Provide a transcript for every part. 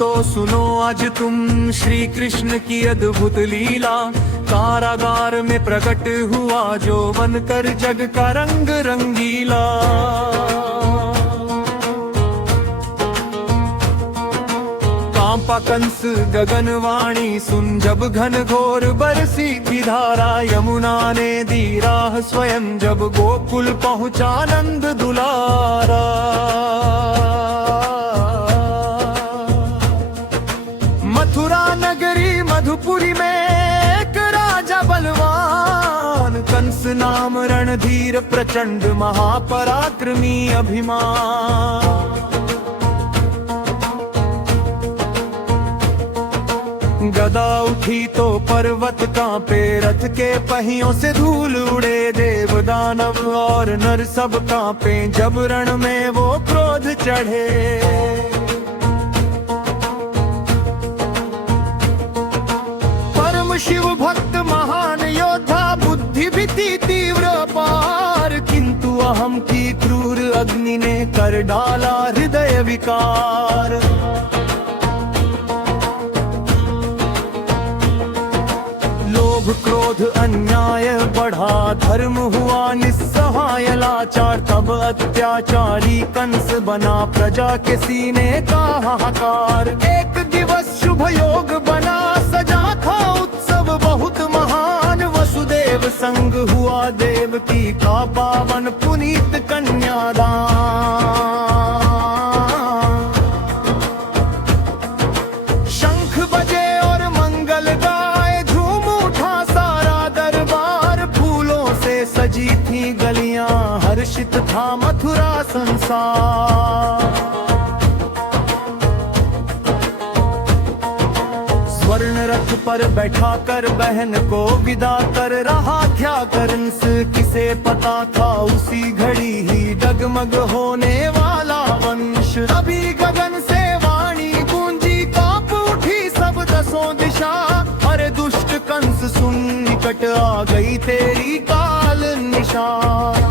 तो सुनो आज तुम श्री कृष्ण की अद्भुत लीला। कारागार में प्रकट हुआ जो बनकर जग का रंग रंगीला। कांपा कंस गगनवाणी सुन जब घन घोर बरसी थी धारा। यमुना ने दी राह स्वयं जब गोकुल पहुंचा नंद दुलारा। मथुरा नगरी मधुपुरी में एक राजा बलवान। कंस नाम रणधीर प्रचंड महापराक्रमी अभिमान। गदा उठी तो पर्वत कांपे, रथ के पहियों से धूल उड़े। देव दानव और नर सब कांपे जब रण में वो क्रोध चढ़े। परम शिव भक्त महान योद्धा, बुद्धि भी थी तीव्र अपार। किंतु अहम की क्रूर अग्नि ने कर डाला हृदय विकार। क्रोध अन्याय बढ़ा, धर्म हुआ निस्सहाय लाचार। तब अत्याचारी कंस बना प्रजा के सीने का हाहाकार। एक दिवस शुभ योग बना, सजा था उत्सव बहुत महान। वसुदेव संग हुआ देवकी का पावन पुनीत कन्यादान। शंख बजे और मंगल गाए, झूम उठा सारा दरबार। फूलों से सजी थी गलियां, हर्षित था मथुरा संसार। स्वर्ण रथ पर बैठा कर बहन को विदा कर रहा था कंस। किसे पता था उसी घड़ी ही डगमग होने वाला वंश। अभी गगन से वाणी गूंजी, कांप उठी सब दसों दिशा। अरे दुष्ट कंस सुन, निकट आ गई तेरी काल निशान।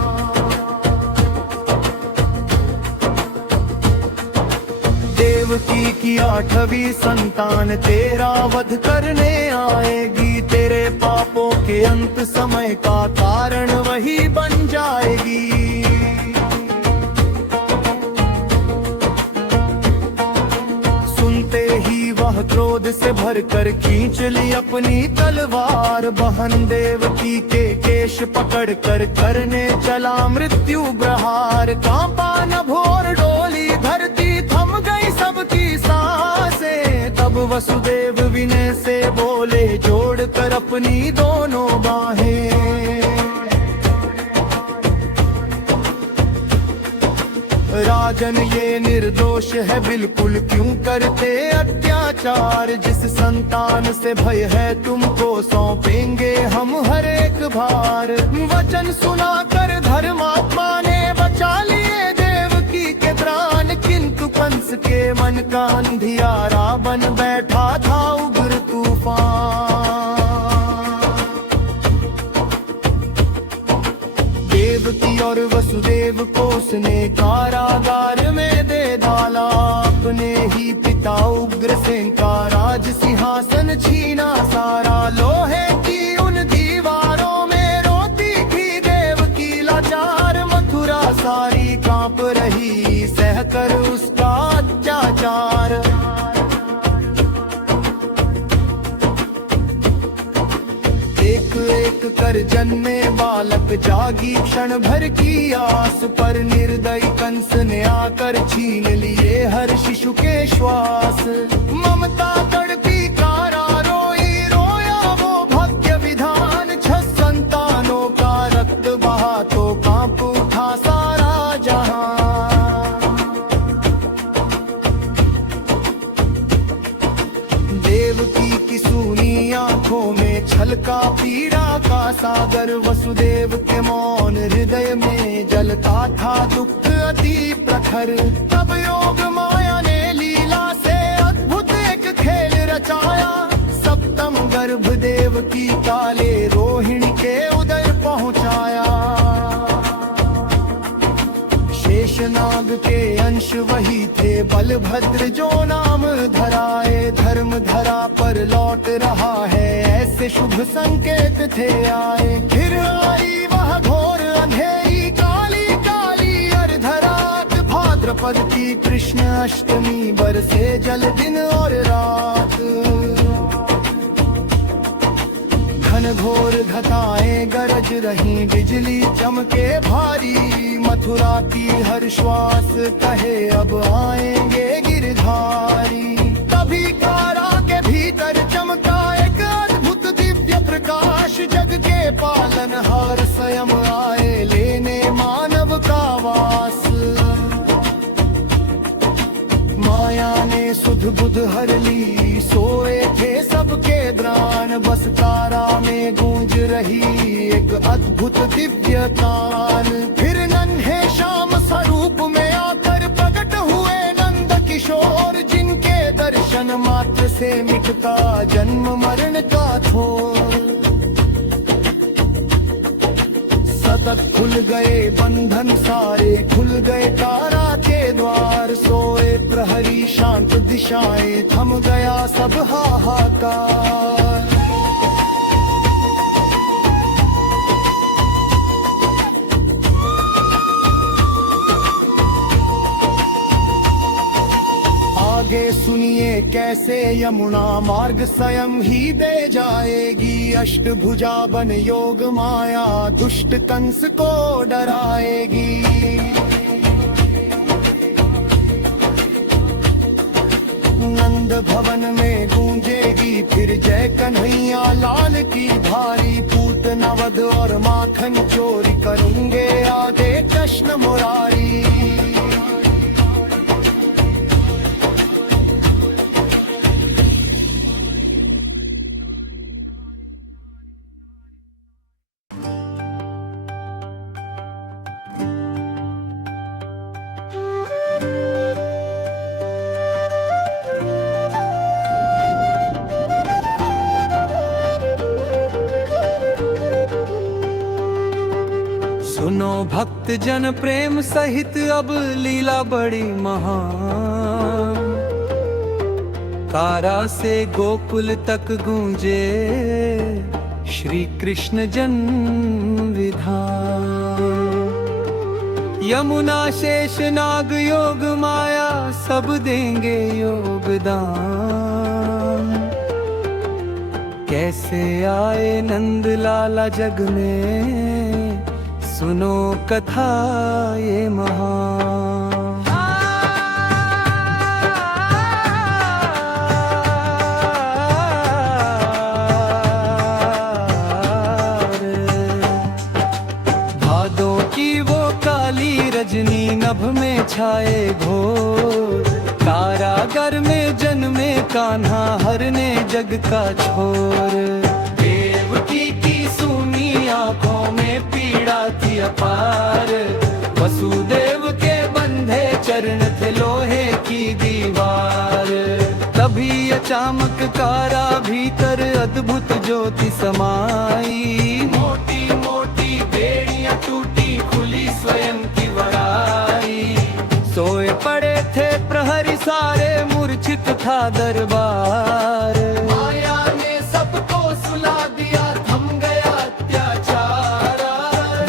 देवकी की 8वीं संतान तेरा वध करने आएगी। तेरे पापों के अंत समय का कारण वही बन जाएगी। सुनते ही वह क्रोध से भरकर खींच ली अपनी तलवार। बहन देवकी के केश पकड़ कर करने चला मृत्यु प्रहार। कांपा नभोर डोली धरती, थम गई सबकी सांसें। तब वसुदेव विनय से बोले, जोड़ कर अपनी दोनों बाहें। राजन ये निर्दोष है बिल्कुल, क्यों करते अत्याचार। जिस संतान से भय है तुमको, सौंपेंगे हम हर एक भार। वचन सुना कर धर्मात्मा ने बचा लिए देवकी के प्राण। किंतु कंस के मन का अंधियारा बन बैठा था उग्र तूफान। देवकी और वसुदेव को उसने कारागार में दे डाला। अपने ही पिता उग्रसेन का राज सिंहासन छीना सारा। लोहे की उन दीवारों में रोती थी देवकी लाचार। मथुरा सारी कांप रही, सहकर उसका अत्याचार। एक एक कर जन्मे बालक, जागी क्षण भर की आस। पर निर्दयी कंस ने आकर छीन लिए हर शिशु के श्वास। ममता तड़पी कारा रोई, रोया वो भव्य विधान। 6 संतानों का रक्त बहा तो कांप उठा सारा जहां। देवकी की सूनी आंखों में छलका पीड़ा का सागर। वसुदेव के मौन हृदय में जलता था दुख अति प्रखर। तब योग माया ने लीला से अद्भुत एक खेल रचाया। सप्तम गर्भ देवकी काले रोहिणी के उदर पहुंचाया। शेष शेषनाग के अंश वही थे बलभद्र जो नाम धराए। धर्म धरा पर लौट रहा है ऐसे शुभ संकेत थे आए। फिर आई वह घोर अंधेरी काली काली अर्धरात। भाद्रपद की कृष्ण अष्टमी बरसे जल दिन और रात। घनघोर घटाएं गरज रही बिजली चमके भारी। मथुरा की हर श्वास कहे अब आएंगे गिरधारी। तभी कारा के भीतर चमका एक अद्भुत दिव्य प्रकाश। जग के पालनहार स्वयं आए लेने मानव का वास। माया ने सुध बुध हर ली सोए थे सबके द्राण। बस तारा में गूंज रही एक अद्भुत दिव्य तान। फिर नन्हे श्याम स्वरूप में आकर प्रकट हुए नंद किशोर। जिनके दर्शन मात्र से मिटता जन्म मरण का थोर। सतत खुल गए बंधन सारे खुल गए तारा के द्वार। सोए प्रहरी शांत दिशाएं थम गया सब हाहाकार। आगे सुनिए कैसे यमुना मार्ग स्वयं ही दे जाएगी। अष्टभुजा बन योग माया दुष्ट कंस को डराएगी। नंद भवन में गूंजेगी फिर जय कन्हैया लाल की भारी। पूत नवद और माखन चोरी करेंगे आगे कृष्ण मुरारी। सुनो भक्त जन प्रेम सहित अब लीला बड़ी महान। कारा से गोकुल तक गूंजे श्री कृष्ण जन विधान। यमुना शेष नाग योग माया सब देंगे योगदान। कैसे आए नंद लाला जग में सुनो कथा ये महान। भादों की वो काली रजनी नभ में छाए घोर। कारागर में जन्मे कान्हा हरने जग का छोर। देवकी की सूनी आंखों में पीड़ा थी अपार। वसुदेव के बंधे चरण थे लोहे की दीवार। तभी अचानक कारा भीतर अद्भुत ज्योति समाई। मोटी मोटी बेड़ियां टूटी खुली स्वयं की बड़ाई। सोए पड़े थे प्रहरी सारे मूर्छित था दरबार। माया ने सबको सुला दिया थम गया अत्याचार।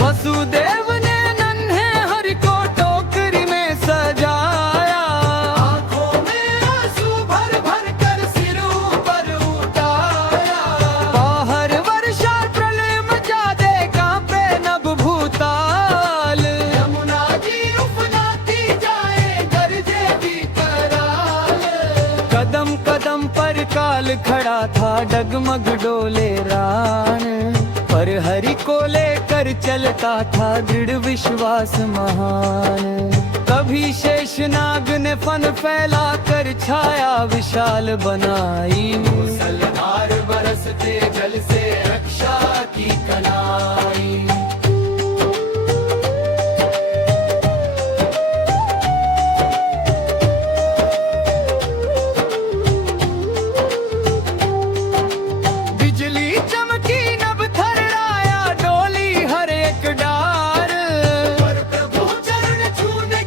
वसुदेव ने नन्हे हरि को टोकरी में सजाया। आंखों में आंसू भर भर कर सिर ऊपर उठाया। बाहर वर्षा प्रलय मचा दे कांपे नभ भूताल। यमुना जी उफनाती जाए गरजे भी कराल। कदम कदम पर काल खड़ा था डगमग डोले रान। पर हरि को लेकर चलता था दृढ़ विश्वास महान। कभी शेषनाग ने फन फैला कर छाया विशाल बनाई। मूसलधार बरसते जल से रक्षा की कलाई।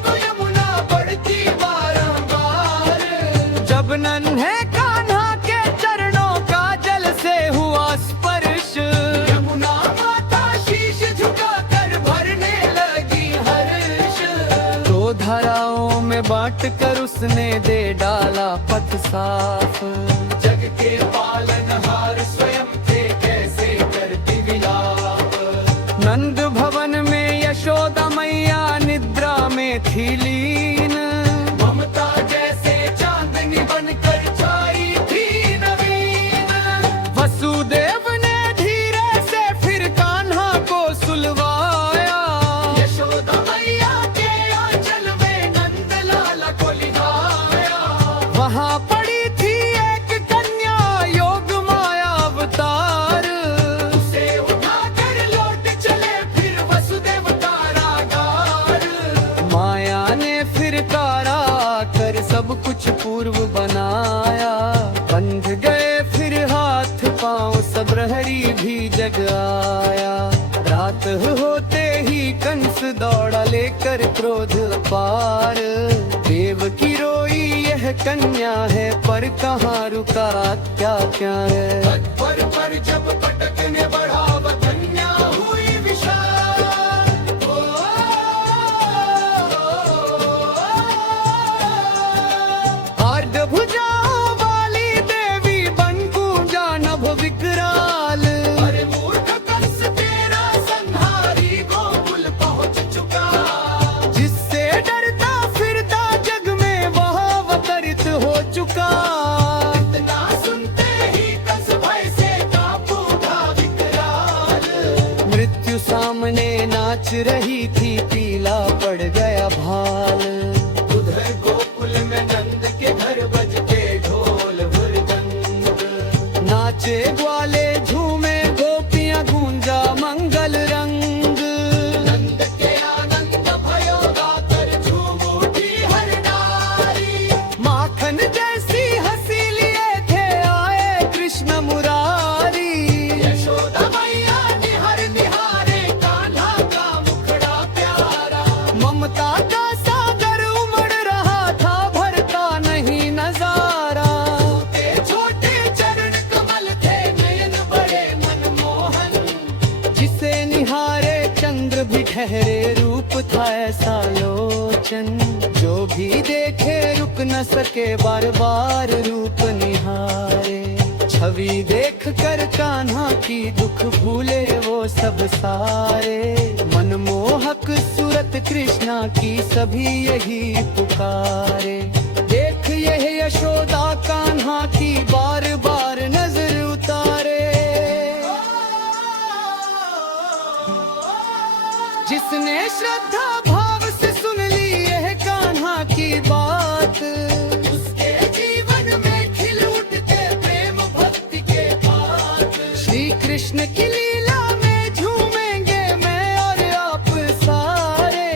को बांट कर उसने दे डाला पथ साफ। जग के पालनहार स्वयं थे कैसे करती विलाप। नंद भवन में यशोदा मैया निद्रा में थी लीन, ममता जैसे चांदनी बनकर छाई थी नवीन। वसुदेव ने धीरे से फिर कान्हा को सुलवाया, यशोदा मैया के आंचल में नंद लाला को लिहाया। वहाँ पड़ी थी एक कन्या योग माया अवतार, उसे उठाकर लौट चले फिर वसुदेव कारागार। माया ने फिर कारा कर सब कुछ पूर्व बनाया, बंध गए फिर हाथ पांव सब प्रहरी भी जग आया। रात होते ही कंस दौड़ा लेकर क्रोध पार, देव की रोई यह कन्या है पर कहाँ रुका क्या क्या है। पर जब पटकने बढ़ा वह कन्या हुई विशाल। आर्ध भुजाओं वाली देवी बन कूंजा नभ विकराल। अरे मूर्ख कंस तेरा संहारी गोकुल पहुंच चुका, जिससे डरता फिरता जग में वह अवतरित हो चुका। इतना सुनते ही कंस भय से कांप उठा विकराल। मृत्यु सामने नाच रही थी पीला पड़ गया भाल। उधर गोकुल में नंद के घर बजते ढोल मृदंग, नाचे ग्वाले झूमे गोपियां गूंजा मंगल रंग। नंद के आनंद भयो गाकर झूम उठी हर नारी, माखन जैसी हंसी लिए थे आए कृष्ण मुरारी। यशोदा मैया निहर निहारे कान्हा का मुखड़ा प्यारा, ममता का सागर उमड़ रहा था भरता नहीं नजारा। छोटे चरण कमल थे नयन बड़े मनमोहन, जिसे निहारे चंद्र भी ठहरे रूप था ऐसा लोचन। जो भी देखे रुक न सके बार बार रूप निहारे। छवि देख कर कान्हा की दुख भूले वो सब सारे। मनमोहक सूरत कृष्णा की सभी यही पुकारे। देख यह यशोदा कान्हा की बार बार नजर उतारे। जिसने श्रद्धा भाव से सुन ली यह कान्हा की बात, उसके जीवन में खिल उठते प्रेम भक्ति के पात। श्री कृष्ण की लीला में झूमेंगे मैं और आप सारे।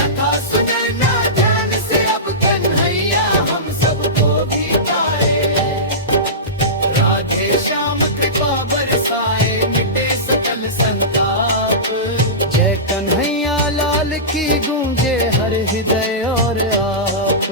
कथा सुने ना ध्यान से अब कन्हैया हम सबको भी गाए। राधे श्याम कृपा बरसाए मिटे सकल संताप। जय कन्हैया लाल की गूंजे हर हृदय और आप।